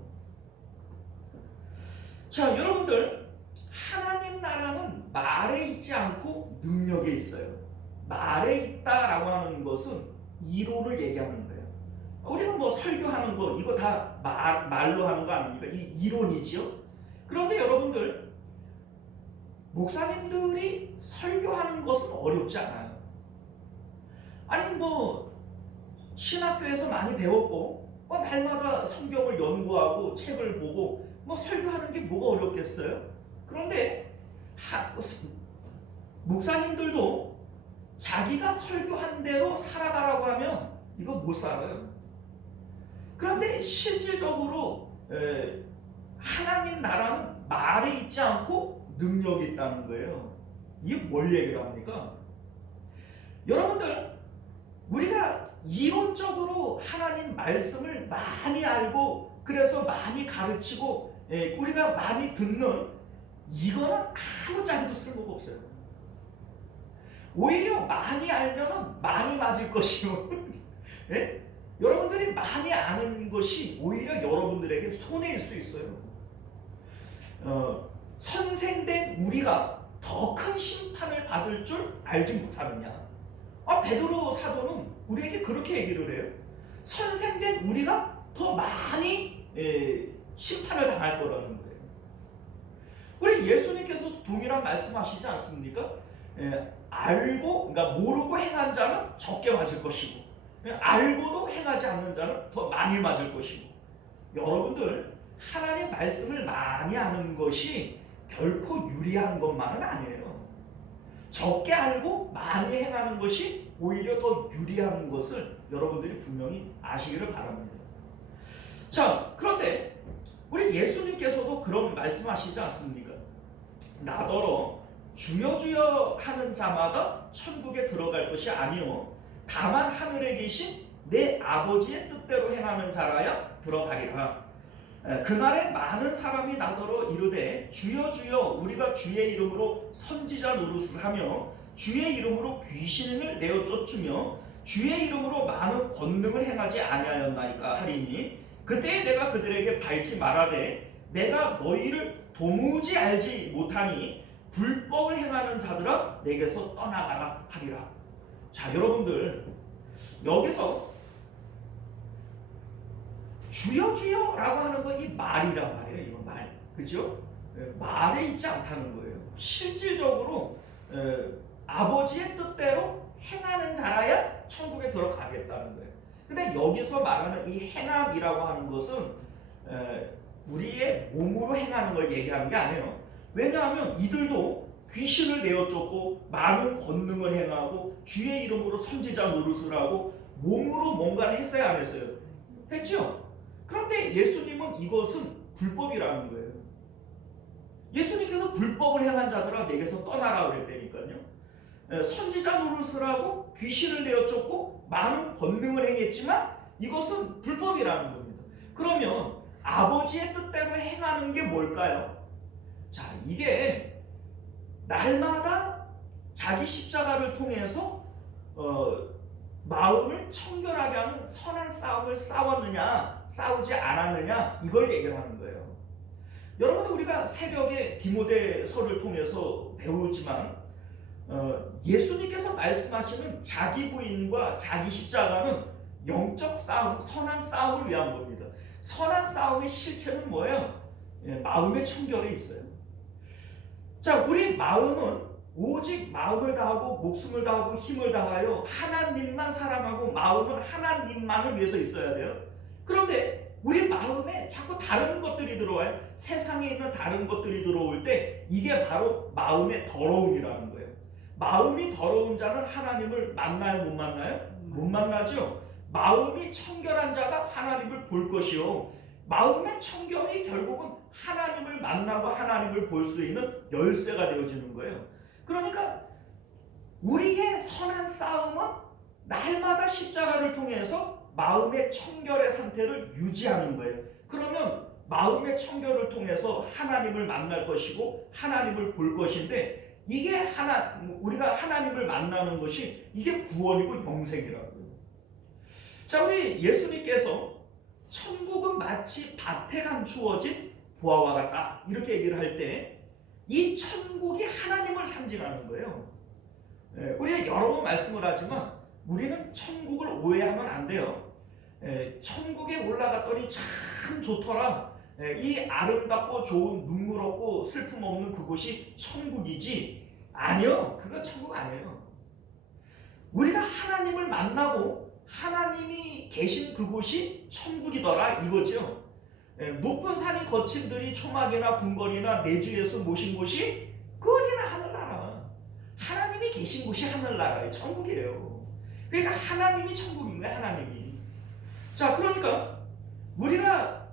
자, 여러분들, 하나님 나라는 말에 있지 않고 능력에 있어요. 말에 있다라고 하는 것은 이론을 얘기하는 거예요. 우리는 설교하는 거 이거 다 말로 하는 거 아닙니까? 이 이론이지요. 그런데 여러분들, 목사님들이 설교하는 것은 어렵지 않아요. 아니, 신학교에서 많이 배웠고 날마다 성경을 연구하고 책을 보고 설교하는 게 뭐가 어렵겠어요? 그런데 목사님들도 자기가 설교한 대로 살아가라고 하면 이거 못 살아요. 그런데 실질적으로 하나님 나라는 말에 있지 않고 능력이 있다는 거예요. 이게 뭘 얘기를 합니까? 여러분들, 우리가 이론적으로 하나님 말씀을 많이 알고 그래서 많이 가르치고 우리가 많이 듣는 이거는 아무짝에도 쓸모가 없어요. 오히려 많이 알면 많이 맞을 것이요. 여러분들이 많이 아는 것이 오히려 여러분들에게 손해일 수 있어요. 선생된 우리가 더 큰 심판을 받을 줄 알지 못하느냐? 베드로 사도는 우리에게 그렇게 얘기를 해요. 선생된 우리가 더 많이 심판을 당할 거라는 거예요. 우리 예수님께서도 동일한 말씀하시지 않습니까? 알고, 그러니까 모르고 행한 자는 적게 맞을 것이고, 알고도 행하지 않는 자는 더 많이 맞을 것이고. 여러분들, 하나님 말씀을 많이 아는 것이 결코 유리한 것만은 아니에요. 적게 알고 많이 행하는 것이 오히려 더 유리한 것을 여러분들이 분명히 아시기를 바랍니다. 자, 그런데 우리 예수님께서도 그런 말씀하시지 않습니까? 나더러 주여 주여 하는 자마다 천국에 들어갈 것이 아니요 다만 하늘에 계신 내 아버지의 뜻대로 행하는 자라야 들어가리라. 그날에 많은 사람이 나더러 이르되 주여 주여 우리가 주의 이름으로 선지자 노릇을 하며 주의 이름으로 귀신을 내어 쫓으며 주의 이름으로 많은 권능을 행하지 아니하였나이까 하리니 그때 내가 그들에게 밝히 말하되 내가 너희를 도무지 알지 못하니 불법을 행하는 자들아 내게서 떠나가라 하리라. 자, 여러분들 여기서 주여 주여라고 하는 건 이 말이란 말이에요. 이거 말, 그죠? 말에 있지 않다는 거예요. 실질적으로 아버지의 뜻대로 행하는 자라야 천국에 들어가겠다는 거예요. 근데 여기서 말하는 이 행함이라고 하는 것은 우리의 몸으로 행하는 걸 얘기하는 게 아니에요. 왜냐하면 이들도 귀신을 내어 쫓고 많은 권능을 행하고 주의 이름으로 선지자 노릇을 하고 몸으로 뭔가를 했어요, 안 했어요? 했죠? 그런데 예수님은 이것은 불법이라는 거예요. 예수님께서 불법을 행한 자들아 내게서 떠나라 그랬다니까요. 선지자 노릇을 하고 귀신을 내어 쫓고 많은 권능을 행했지만 이것은 불법이라는 겁니다. 그러면 아버지의 뜻대로 행하는 게 뭘까요? 자, 이게 날마다 자기 십자가를 통해서 마음을 청결하게 하는 선한 싸움을 싸웠느냐 싸우지 않았느냐 이걸 얘기를 하는 거예요. 여러분, 우리가 새벽에 디모데서를 통해서 배우지만 예수님께서 말씀하시는 자기 부인과 자기 십자가는 영적 싸움, 선한 싸움을 위한 겁니다. 선한 싸움의 실체는 뭐예요? 마음의 청결에 있어요. 자, 우리 마음은 오직 마음을 다하고 목숨을 다하고 힘을 다하여 하나님만 사랑하고 마음은 하나님만을 위해서 있어야 돼요. 그런데 우리 마음에 자꾸 다른 것들이 들어와요. 세상에 있는 다른 것들이 들어올 때 이게 바로 마음의 더러움이라는 거예요. 마음이 더러운 자는 하나님을 만나요, 못 만나요? 못 만나죠. 마음이 청결한 자가 하나님을 볼 것이요 마음의 청결이 결국은 하나님을 만나고 하나님을 볼 수 있는 열쇠가 되어지는 거예요. 그러니까 우리의 선한 싸움은 날마다 십자가를 통해서 마음의 청결의 상태를 유지하는 거예요. 그러면 마음의 청결을 통해서 하나님을 만날 것이고 하나님을 볼 것인데 이게 우리가 하나님을 만나는 것이 이게 구원이고 영생이라고요. 자, 우리 예수님께서 천국은 마치 밭에 감추어진 보화와 같다 이렇게 얘기를 할 때 이 천국이 하나님을 상징하는 거예요. 우리가 여러 번 말씀을 하지만 우리는 천국을 오해하면 안 돼요. 천국에 올라갔더니 참 좋더라. 이 아름답고 좋은 눈물 없고 슬픔 없는 그곳이 천국이지. 아니요, 그거 천국 아니에요. 우리가 하나님을 만나고 하나님이 계신 그곳이 천국이더라 이거죠. 높은 산이 거친 들이 초막이나 궁궐이나 내주 예수 모신 곳이 그 어디나 하늘나라. 하나님이 계신 곳이 하늘나라예요. 천국이에요. 그러니까 하나님이 천국인 거예요. 하나님이. 자, 그러니까 우리가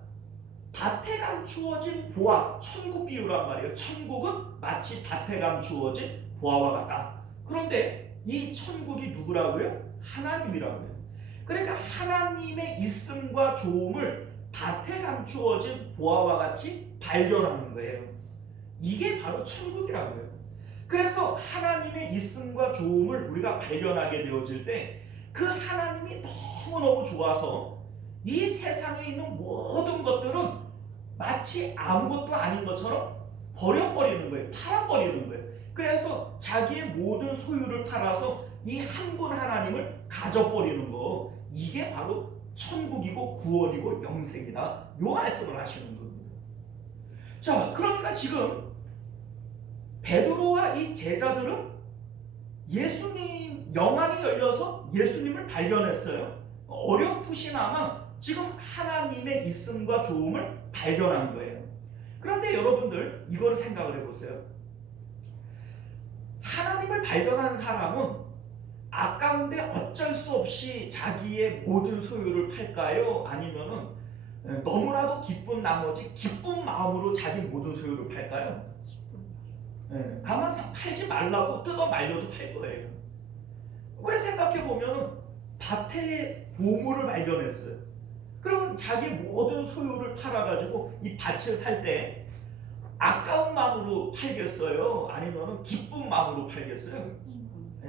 밭에 감추어진 보화, 천국 비유란 말이에요. 천국은 마치 밭에 감추어진 보화와 같다. 그런데 이 천국이 누구라고요? 하나님이라고요. 그러니까 하나님의 있음과 좋음을 밭에 감추어진 보화와 같이 발견하는 거예요. 이게 바로 천국이라고요. 그래서 하나님의 있음과 좋음을 우리가 발견하게 되어질 때 그 하나님이 너무너무 좋아서 이 세상에 있는 모든 것들은 마치 아무것도 아닌 것처럼 버려버리는 거예요. 팔아버리는 거예요. 그래서 자기의 모든 소유를 팔아서 이 한 분 하나님을 가져버리는 거, 이게 바로 천국이고 구원이고 영생이다. 요 말씀을 하시는 겁니다. 자, 그러니까 지금 베드로와 이 제자들은 예수님 영안이 열려서 예수님을 발견했어요. 어렴풋이나마 지금 하나님의 있음과 좋음을 발견한 거예요. 그런데 여러분들 이걸 생각을 해보세요. 하나님을 발견한 사람은 아까운데 어쩔 수 없이 자기의 모든 소유를 팔까요? 아니면은 너무나도 기쁜 나머지 기쁜 마음으로 자기 모든 소유를 팔까요? 아마 팔지 말라고 뜯어 말려도 팔 거예요. 그래 생각해 보면은 밭에 보물을 발견했어요. 그럼 자기 모든 소유를 팔아가지고 이 밭을 살 때 아까운 마음으로 팔겠어요? 아니면은 기쁜 마음으로 팔겠어요?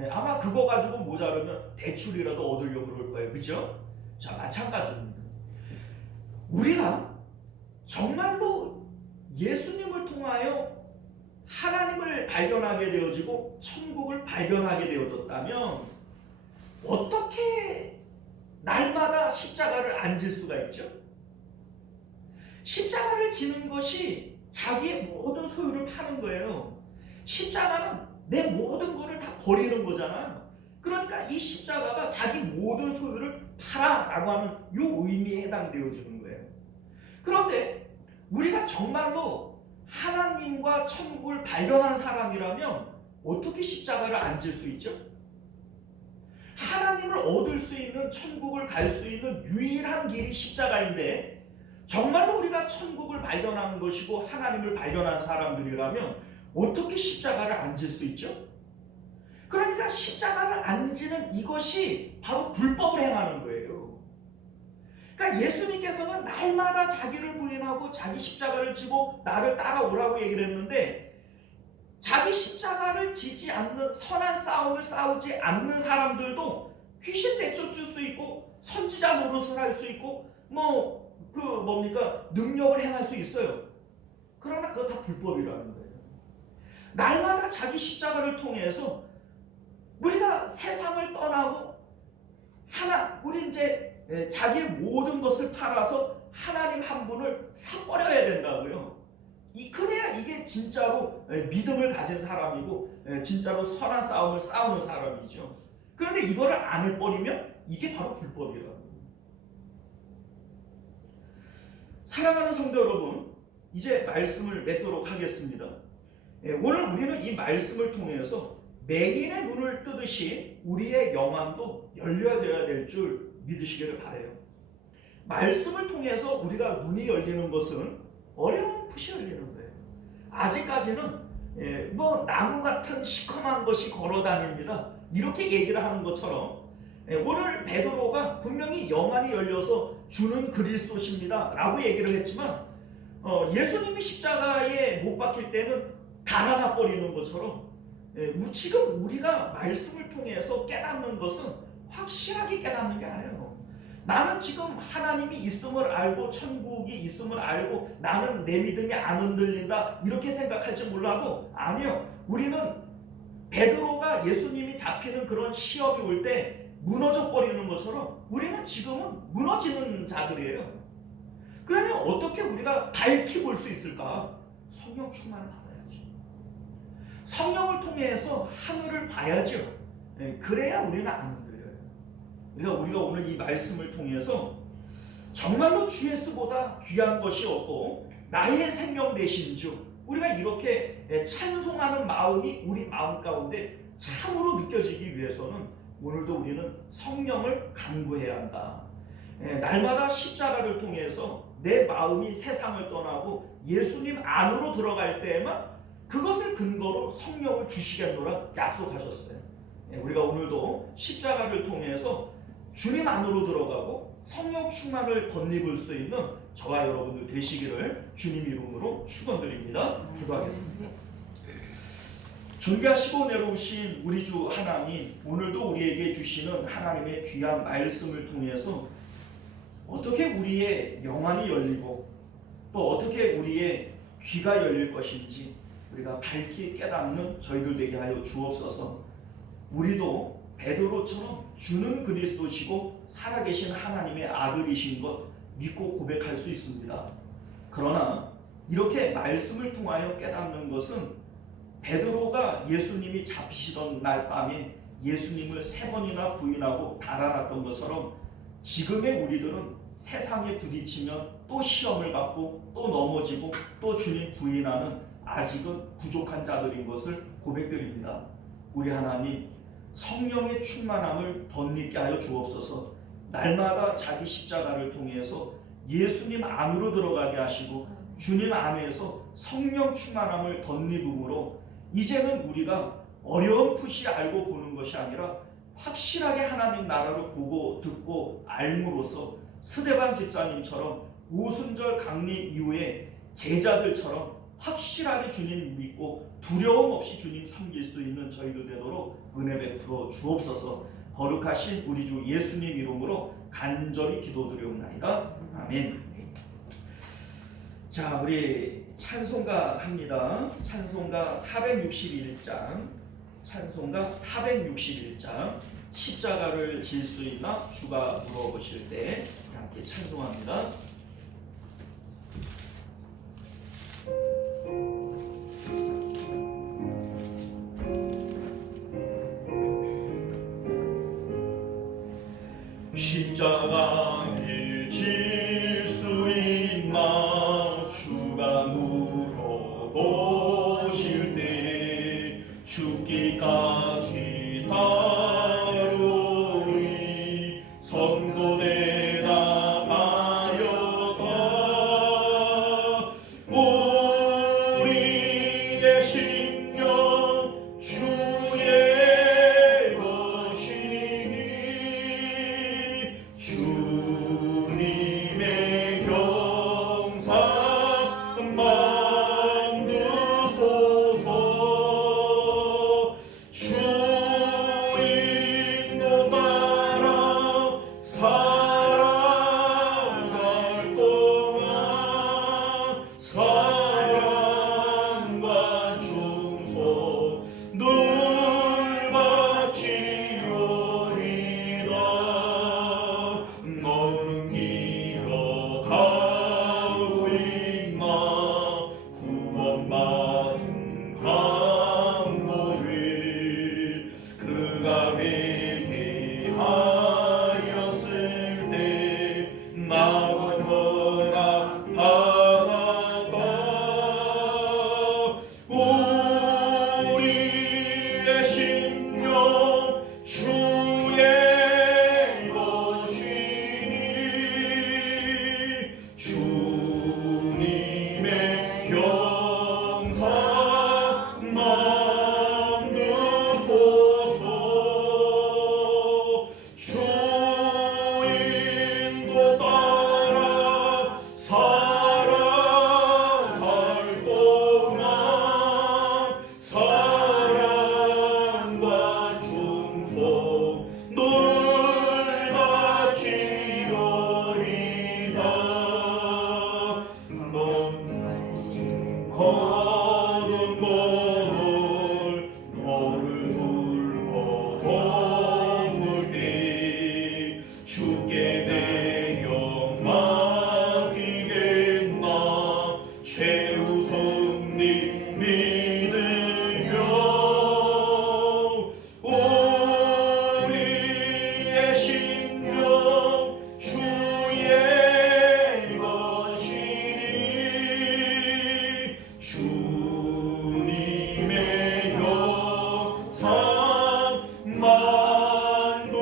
아마 그거 가지고 모자르면 대출이라도 얻으려고 그럴 거예요. 그죠? 자, 마찬가지입니다. 우리가 정말로 예수님을 통하여 하나님을 발견하게 되어지고 천국을 발견하게 되어졌다면 어떻게 날마다 십자가를 안 질 수가 있죠? 십자가를 지는 것이 자기의 모든 소유를 파는 거예요. 십자가는 내 모든 것을 다 버리는 거잖아요. 그러니까 이 십자가가 자기 모든 소유를 팔아라고 하는 요 의미에 해당되어지는 거예요. 그런데 우리가 정말로 하나님과 천국을 발견한 사람이라면 어떻게 십자가를 안 질 수 있죠? 하나님을 얻을 수 있는, 천국을 갈 수 있는 유일한 길이 십자가인데 정말로 우리가 천국을 발견한 것이고 하나님을 발견한 사람들이라면 어떻게 십자가를 안 질 수 있죠? 그러니까 십자가를 안 지는 이것이 바로 불법을 행하는 거예요. 그러니까 예수님께서는 날마다 자기를 부인하고 자기 십자가를 지고 나를 따라오라고 얘기를 했는데 자기 십자가를 지지 않는 선한 싸움을 싸우지 않는 사람들도 귀신 내쫓을 수 있고 선지자 노릇을 할 수 있고 능력을 행할 수 있어요. 그러나 그거 다 불법이라는 거예요. 날마다 자기 십자가를 통해서 우리가 세상을 떠나고 우리 이제 자기의 모든 것을 팔아서 하나님 한 분을 사버려야 된다고요. 그래야 이게 진짜로 믿음을 가진 사람이고 진짜로 선한 싸움을 싸우는 사람이죠. 그런데 이거를 안 해버리면 이게 바로 불법이라고. 사랑하는 성도 여러분, 이제 말씀을 맺도록 하겠습니다. 오늘 우리는 이 말씀을 통해서 맹인의 눈을 뜨듯이 우리의 영안도 열려야 될 줄 믿으시기를 바라요. 말씀을 통해서 우리가 눈이 열리는 것은 어렴풋이 열리는 거예요. 아직까지는 나무 같은 시커먼 것이 걸어다닙니다. 이렇게 얘기를 하는 것처럼 오늘 베드로가 분명히 영안이 열려서 주는 그리스도십니다 라고 얘기를 했지만 예수님이 십자가에 못 박힐 때는 달아나 버리는 것처럼 지금 우리가 말씀을 통해서 깨닫는 것은 확실하게 깨닫는 게 아니에요. 나는 지금 하나님이 있음을 알고 천국이 있음을 알고 나는 내 믿음이 안 흔들린다 이렇게 생각할지 몰라도 아니요. 우리는 베드로가 예수님이 잡히는 그런 시험이 올 때 무너져 버리는 것처럼 우리는 지금은 무너지는 자들이에요. 그러면 어떻게 우리가 밝히 볼 수 있을까? 성령 충만을 받아야죠. 성령을 통해서 하늘을 봐야죠. 그래야 우리는 안 흔들려요. 그러니까 우리가 오늘 이 말씀을 통해서 정말로 주 예수보다 귀한 것이 없고 나의 생명 되신 주, 우리가 이렇게 찬송하는 마음이 우리 마음 가운데 참으로 느껴지기 위해서는 오늘도 우리는 성령을 간구해야 한다. 날마다 십자가를 통해서 내 마음이 세상을 떠나고 예수님 안으로 들어갈 때에만 그것을 근거로 성령을 주시겠노라 약속하셨어요. 우리가 오늘도 십자가를 통해서 주님 안으로 들어가고 성령 충만을 덧입을 수 있는 저와 여러분들 되시기를 주님 이름으로 축원드립니다. 기도하겠습니다. 존귀하시고 내려오신 우리 주 하나님, 오늘도 우리에게 주시는 하나님의 귀한 말씀을 통해서 어떻게 우리의 영안이 열리고 또 어떻게 우리의 귀가 열릴 것인지 우리가 밝히 깨닫는 저희들 되게 하여 주옵소서. 우리도 베드로처럼 주는 그리스도시고 살아계신 하나님의 아들이신 것 믿고 고백할 수 있습니다. 그러나 이렇게 말씀을 통하여 깨닫는 것은 베드로가 예수님이 잡히시던 날 밤에 예수님을 3번이나 부인하고 달아났던 것처럼 지금의 우리들은 세상에 부딪히면 또 시험을 받고 또 넘어지고 또 주님 부인하는 아직은 부족한 자들인 것을 고백드립니다. 우리 하나님 성령의 충만함을 덧입게 하여 주옵소서. 날마다 자기 십자가를 통해서 예수님 안으로 들어가게 하시고 주님 안에서 성령 충만함을 덧입음으로 이제는 우리가 어렴풋이 알고 보는 것이 아니라 확실하게 하나님 나라를 보고 듣고 알므로써 스데반 집사님처럼 오순절 강림 이후에 제자들처럼 확실하게 주님 믿고 두려움 없이 주님 섬길 수 있는 저희들 되도록 은혜 베풀어 주옵소서. 거룩하신 우리 주 예수님 이름으로 간절히 기도드리옵나이다. 아멘. 자, 우리 찬송가 합니다. 찬송가 461장, 찬송가 461장. 십자가를 질 수 있나 주가 물어보실 때 함께 찬송합니다. 십자가를 질 수 있나 주가 물어보실 때 죽기까지 따르리 성도 대답하였다. 우리의 심령 주의 것이니 주님의 형상 만드소서. 주인도 따라 살아갈 동안 사랑과 충성 늘 바치오리다. 너는 길어가고 있나 구원받은 강도를 그가 회개하였을 때 낙은 허락하였다. 우리의 심령 주의 것이니 주님의 형상 만드소서. 주인도 따라 살아갈 동안 사랑과 충성 늘 바치오리다. 넌 거룩 몸을 너를 둘러 덮을 때 주께 대여 맡기겠나 최우선 네 믿으며 우리의 심령 주의 것이니 주님의 형상 만드소서.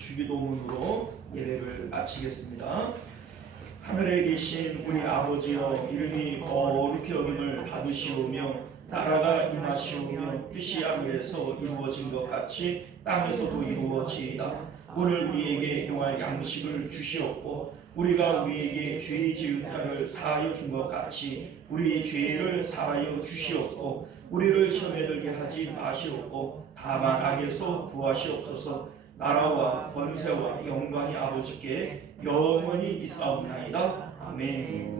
주기도문으로 예배를 마치겠습니다. 하늘에 계신 우리 아버지여, 이름이 거룩히 여김을 받으시오며 나라가 임하시오며 뜻이 하늘에서 이루어진 것 같이 땅에서도 이루어지이다. 오늘 우리에게 용할 양식을 주시옵고 우리가 우리에게 죄 지은 자를 사하여 준 것 같이 우리 죄를 사하여 주시옵고 우리를 시험에 들게 하지 마시옵고 다만 악에서 구하시옵소서. 나라와 권세와 영광이 아버지께 영원히 있사옵나이다. 아멘.